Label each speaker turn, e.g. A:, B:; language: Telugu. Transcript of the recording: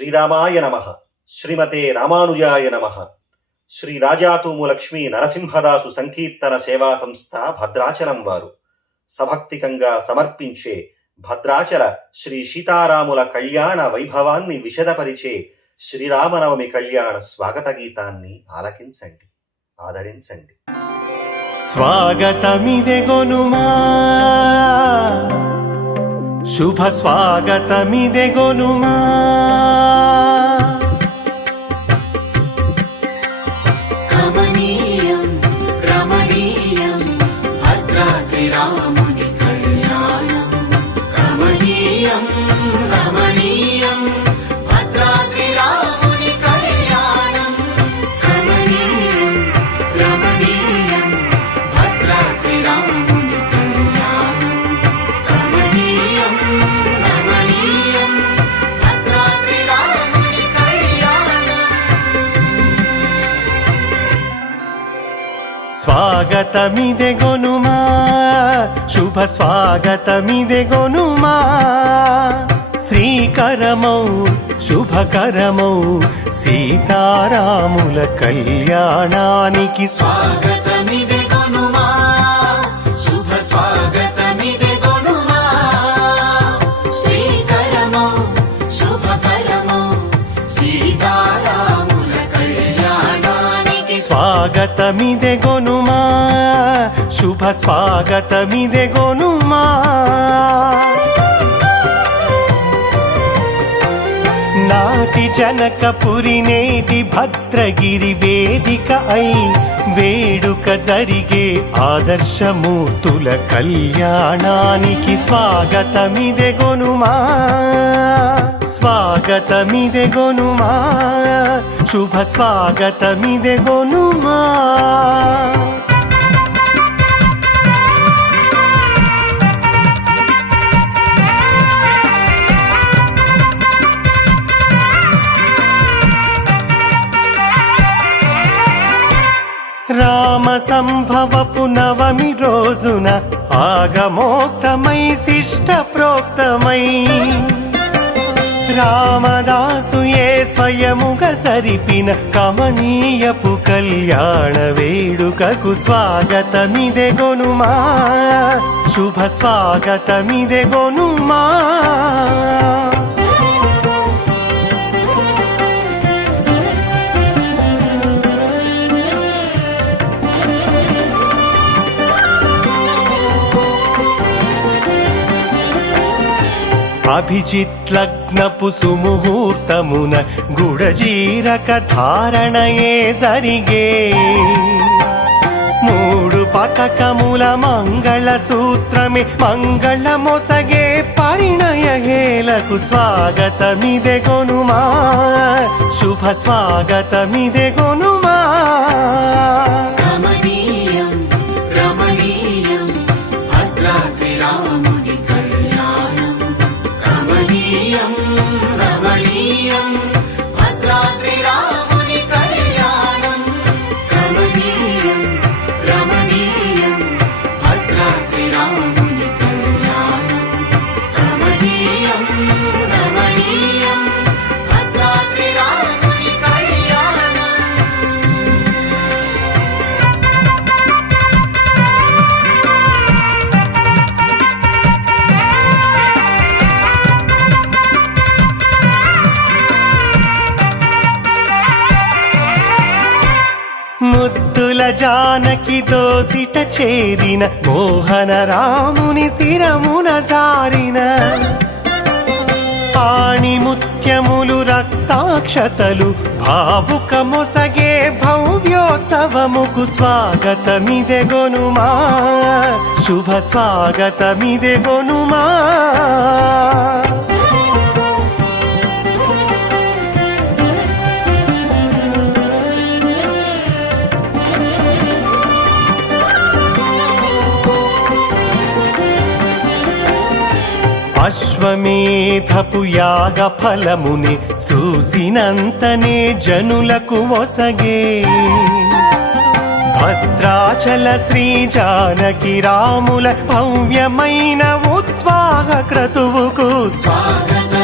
A: శ్రీరామాయ నమ శ్రీమతే రామానుజాయ నమ శ్రీ రాజాతూము లక్ష్మీ నరసింహదాసు సంకీర్తన సేవా సంస్థ భద్రాచలం వారు సభక్తికంగా సమర్పించే భద్రాచల శ్రీ సీతారాముల కళ్యాణ వైభవాన్ని విషదపరిచే శ్రీరామనవమి కళ్యాణ స్వాగత గీతాన్ని ఆలకించండి ఆదరించండి
B: గొనుమా శుభ స్వాగతమిదెగొనుమా
C: కమనీయం రమణీయం భద్రాద్రి రామ
B: గొనుమా శుభ గొనుమా శ్రీకరమౌ శుభకరమౌ సీతారాముల కళ్యాణానికి గొనుమా స్వాగతమిదెగొనుమా శుభ స్వాగతమిదెగొనుమా నాటి జనకపురి నేటి భద్రగిరి వేదిక అయి వేడుక జరిగే ఆదర్శమూర్తుల కళ్యాణానికి స్వాగతమిదెగొనుమా స్వాగతమిదెగొనుమా శుభ స్వాగతమిదెగొనుమా రామ సంభవపు నవమి రోజున ఆగమోక్తమై శిష్ట ప్రోక్తమై రామదాసు ఏ స్వయముగ జరిపిన కమనీయపు కళ్యాణ వేడుకకు స్వాగతమిదే గొనుమా శుభ స్వాగతమిదే గొనుమా అభిజిత్లగ్నపు సుముహూర్తమున గుడజీరక ధారణయే జరిగే మూడు పతకముల మంగళ సూత్రమే మంగళ మొసగే పరిణయ హేలకు స్వాగతమిదే గొనుమా శుభ స్వాగతమిదే గొనుమా
C: రమణీయం రమణీయం భద్రాద్రి రామ young
B: జానకి దోసిట చేరిన మోహన రాముని శిరమున జారిన పాణి ముత్యములు రక్తాక్షతలు భావుక మొసగే భవ్యోత్సవముకు స్వాగతమిదెగొనుమా శుభ స్వాగతమిదెగొనుమా అశ్వమేధపు యాగ ఫలముని చూసినంతనే జనులకు ఒసగే భద్రాచల శ్రీ జానకి రాముల భవ్యమైన ఉత్వాహ క్రతువుకు
C: స్వాగతం